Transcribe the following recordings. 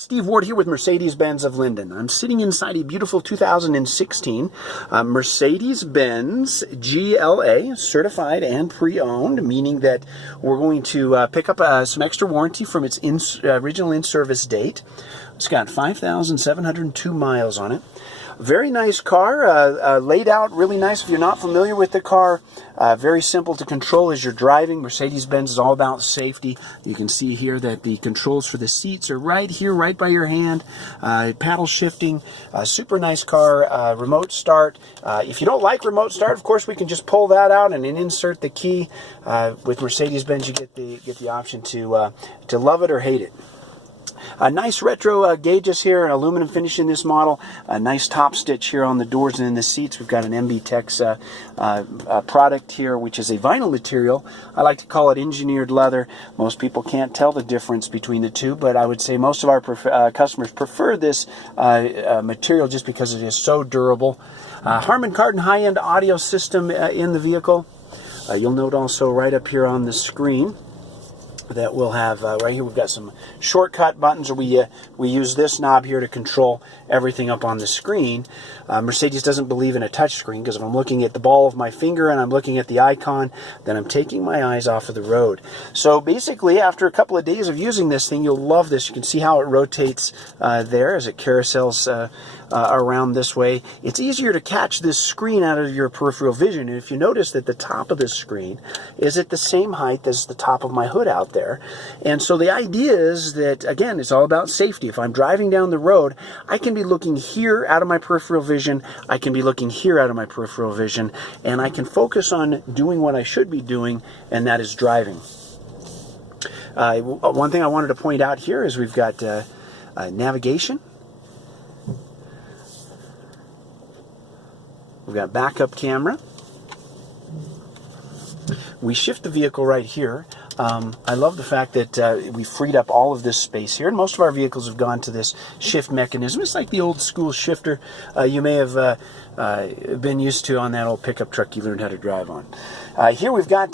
Steve Ward here with Mercedes-Benz of Linden. I'm sitting inside a beautiful 2016 Mercedes-Benz GLA, certified and pre-owned, meaning that we're going to pick up some extra warranty from its original in-service date. It's got 5,702 miles on it. Very nice car, laid out really nice. If you're not familiar with the car, very simple to control as you're driving. Mercedes-Benz is all about safety. You can see here that the controls for the seats are right here, right by your hand. Paddle shifting, super nice car, remote start. If you don't like remote start, of course, we can just pull that out and then insert the key. With Mercedes-Benz, you get the option to love it or hate it. Nice retro gauges here, an aluminum finish in this model. A nice top stitch here on the doors and in the seats. We've got an MB Tex product here, which is a vinyl material. I like to call it engineered leather. Most people can't tell the difference between the two, but I would say most of our customers prefer this material just because it is so durable. Harman Kardon high-end audio system in the vehicle. You'll note also right up here on the screen that we'll have right here. We've got some shortcut buttons, or we use this knob here to control everything up on the screen. Mercedes doesn't believe in a touch screen, because if I'm looking at the ball of my finger and I'm looking at the icon, then I'm taking my eyes off of the road. So basically, after a couple of days of using this thing, you'll love this. You can see how it rotates there as it carousels around this way. It's easier to catch this screen out of your peripheral vision. And if you notice that the top of the screen is at the same height as the top of my hood out there. And so the idea is that, again, it's all about safety. If I'm driving down the road, I can be looking here out of my peripheral vision. I can be looking here out of my peripheral vision. And I can focus on doing what I should be doing, and that is driving. One thing I wanted to point out here is we've got navigation. We've got backup camera. We shift the vehicle right here. I love the fact that we freed up all of this space here. And most of our vehicles have gone to this shift mechanism. It's like the old school shifter you may have been used to on that old pickup truck you learned how to drive on. Here we've got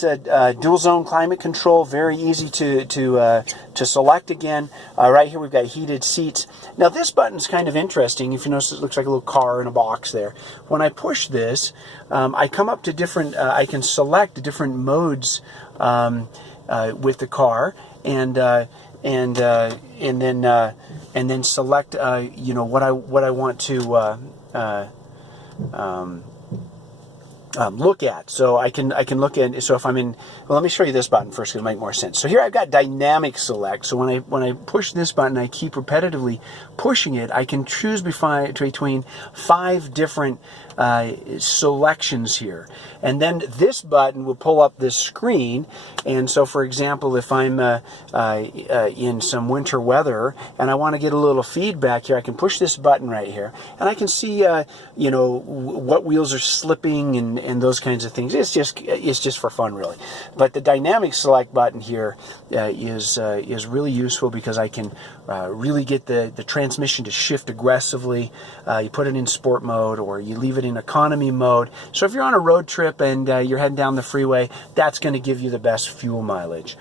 dual zone climate control, very easy to select again. Right here we've got heated seats. Now this button's kind of interesting. If you notice, it looks like a little car in a box there. When I push this, I come up to different, I can select different modes with the car, and then select you know, what I want to look at. So I can look at, so if I'm in, well, let me show you this button first, it'll make more sense. So here I've got dynamic select. So when I push this button, I keep repetitively pushing it, I can choose between 5 different selections here. And then this button will pull up this screen. And so, for example, if I'm in some winter weather and I want to get a little feedback here, I can push this button right here, and I can see you know, what wheels are slipping and those kinds of things. It's just for fun, really. But the dynamic select button here is really useful, because I can really get the transmission to shift aggressively. You put it in sport mode, or you leave it in economy mode. So if you're on a road trip and you're heading down the freeway, that's going to give you the best fuel mileage.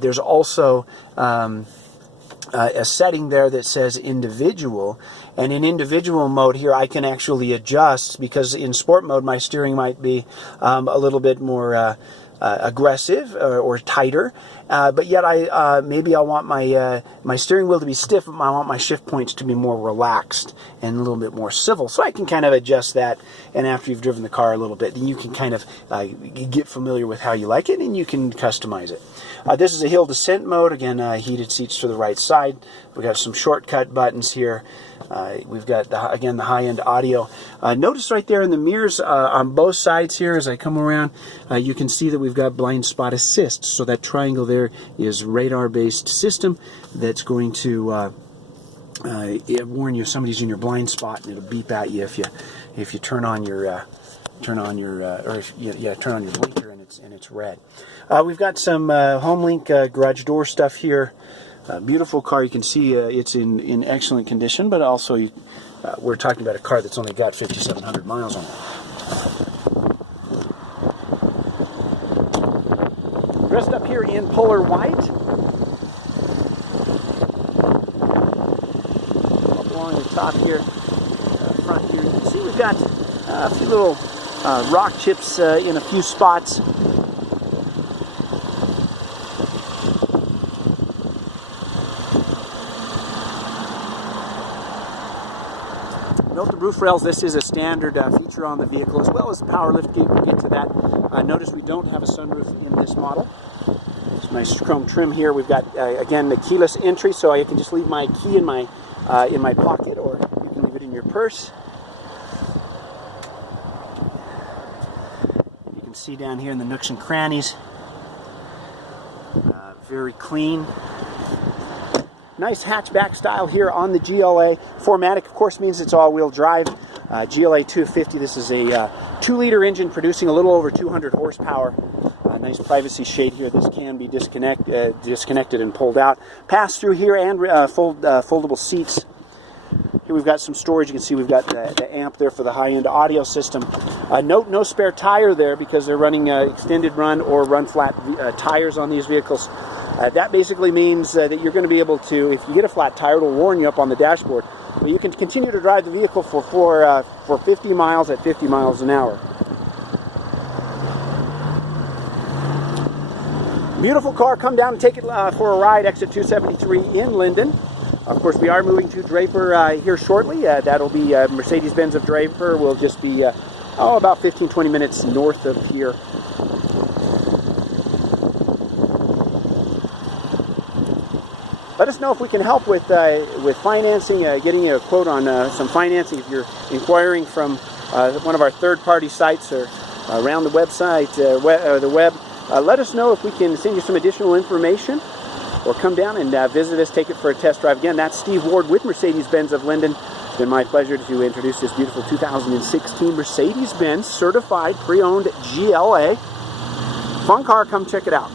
There's also a setting there that says individual, and in individual mode here I can actually adjust, because in sport mode my steering might be a little bit more aggressive or tighter, but yet maybe I want my steering wheel to be stiff, but I want my shift points to be more relaxed and a little bit more civil. So I can kind of adjust that, and after you've driven the car a little bit, then you can kind of get familiar with how you like it, and you can customize it. This is a hill descent mode. Again, heated seats to the right side. We've got some shortcut buttons here. We've got, again, the high-end audio. Notice right there in the mirrors on both sides here, as I come around, you can see that we've got blind spot assist. So that triangle there is radar-based system that's going to warn you if somebody's in your blind spot, and it'll beep at you if you turn on your turn on your blinker and it's red. We've got some HomeLink garage door stuff here. Beautiful car. You can see it's in excellent condition, but also we're talking about a car that's only got 5,700 miles on it. Dressed up here in polar white. along the top here, front here. You can see we've got a few little rock chips in a few spots. Note the roof rails. This is a standard feature on the vehicle, as well as the power lift gate. We'll get to that. Notice we don't have a sunroof in this model. It's nice chrome trim here. We've got, again, the keyless entry, so I can just leave my key in my pocket, or you can leave it in your purse. You can see down here in the nooks and crannies, very clean. Nice hatchback style here on the GLA. 4Matic, of course, means it's all-wheel drive. GLA250, this is a 2-liter engine producing a little over 200 horsepower. Nice privacy shade here. This can be disconnected and pulled out. Pass through here, and foldable seats. Here we've got some storage. You can see we've got the amp there for the high-end audio system. Note no spare tire there, because they're running extended run or run flat tires on these vehicles. That basically means that you're going to be able to, if you get a flat tire, it'll warn you up on the dashboard. But you can continue to drive the vehicle for 50 miles at 50 miles an hour. Beautiful car. Come down and take it for a ride. Exit 273 in Linden. Of course, we are moving to Draper here shortly. That'll be Mercedes-Benz of Draper. Will just be about 15-20 minutes north of here. Let us know if we can help with financing, getting you a quote on some financing if you're inquiring from one of our third-party sites or around the website or the web. Let us know if we can send you some additional information, or come down and visit us, take it for a test drive. Again, that's Steve Ward with Mercedes-Benz of Linden. It's been my pleasure to introduce this beautiful 2016 Mercedes-Benz certified pre-owned GLA. Fun car, come check it out.